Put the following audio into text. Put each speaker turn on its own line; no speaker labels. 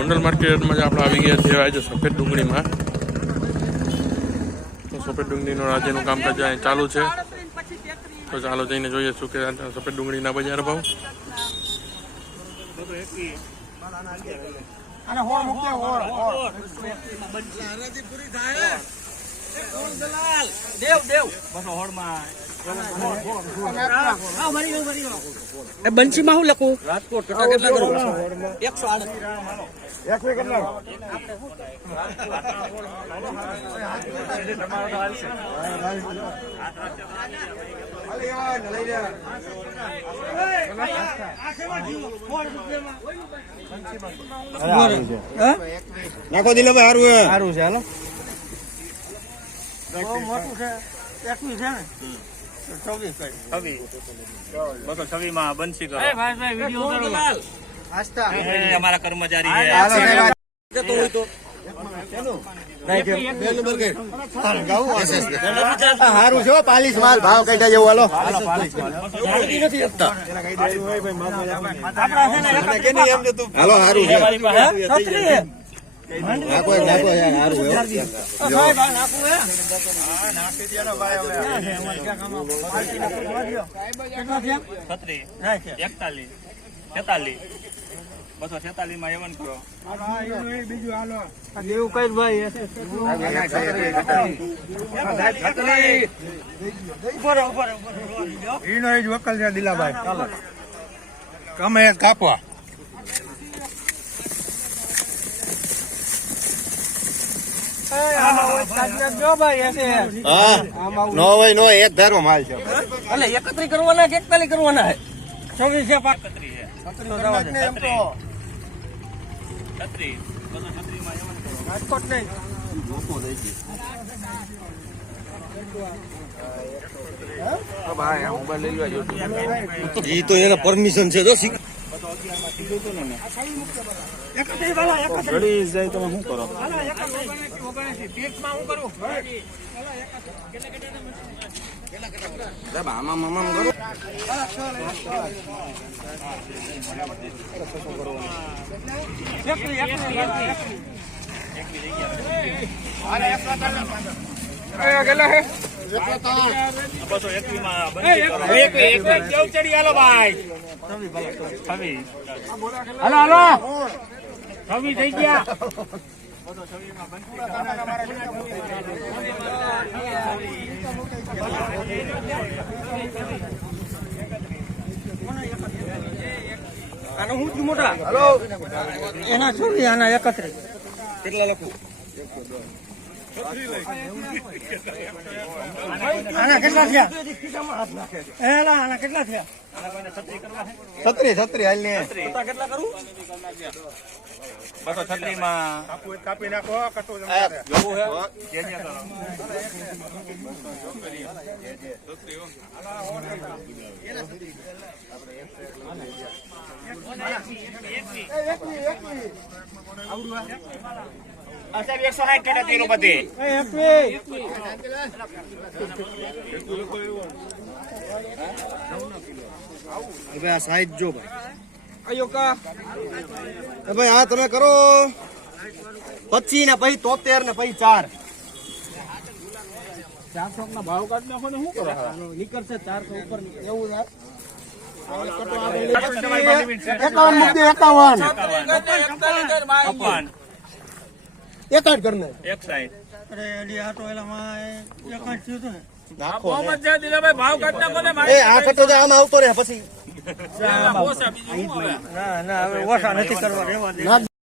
ગોંડલ માર્કેટમાં જ આપણે આવી ગયા છીએ. આજે સફેદ ડુંગળીમાં. તો સફેદ ડુંગળીનું રાજ્યનું કામકાજ અહીં ચાલુ છે. તો ચાલો જઈને જોઈએ શું કે સફેદ ડુંગળીના બજાર ભાવ.
અને.
એ બંસીમાં શું લખું રાજકોટ કેટલા કરું બંશી
એક વી કેટલા? હાલી આવા ને લઈ લે. નાખો દિલાભાઈ ભાઈ હે
સારું છે હાલો.
બહુ મોટું છે. એકવીસ છે ને?
બસો છવ્વીસમાં બંસી કરો અમારા કર્મચારી
હાલો સાહેબ.
જતો હોય તો
હારું છે પાલીસ માલ ભાવ કાઢ્યા જેવું હાલો
જાણતી
હાલો નાખો
બસો છેતાલીસમાં એવન કરો
એવું કઈ ભાઈ
ઈનો એ જ દિલાભાઈ તમે કાપવા. નો હોય નો એક ધારો માલ છે.
એટલે એકત્રી કરવાના કે એકતાલી કરવાના હે ચોવીસ છે પાંચ
છે છત્રીસ. બસો છત્રીસમાં એવન કરો
રાજકોટ નહીં.
ઈ તો એના પરમિશન છે તો શીખ આમાં આમાં કરો
બસો એકવીસમાં બંસી કરો ચડી આલો ભાઈ. છવ્વીસ
હલો હાલો. છવ્વીસ થઈ ગયા. આનો હું છું મોટા. હલો. એના છોડી આના એકત્રીસ.
કેટલા લખું?
આના કેટલા થયા? એલા આના કેટલા થયા?
છત્રી છત્રી હાલ ને
કેટલા કરું?
બસો છત્રીસમાં
કાપી નાખો કટો
જે જે કરો આ. સાહેબ એકસો સાઠ ટકા તેલો બધી.
હવે આ જો ભાઈ. ભાઈ તમે કરો. પચી ને પછી તોતેર ને પછી ચાર.
ચારસો ના ભાવ કાઢ નાખો ને શું કરો? નીકળશે ચારસો ઉપર એવું યાર
એકાવન મૂકી એકાવન. એકાદ કરને
એક સાઈડ.
અરે એલી તો એલામાં એકાંશ થયું હતું ને.
નાખો
ભાવ કાઢ નાખો ને
એ આ કટો તો આમ આવતો રહે પછી.
ના ના હવે ઓછા નથી કરવા રેવા દે.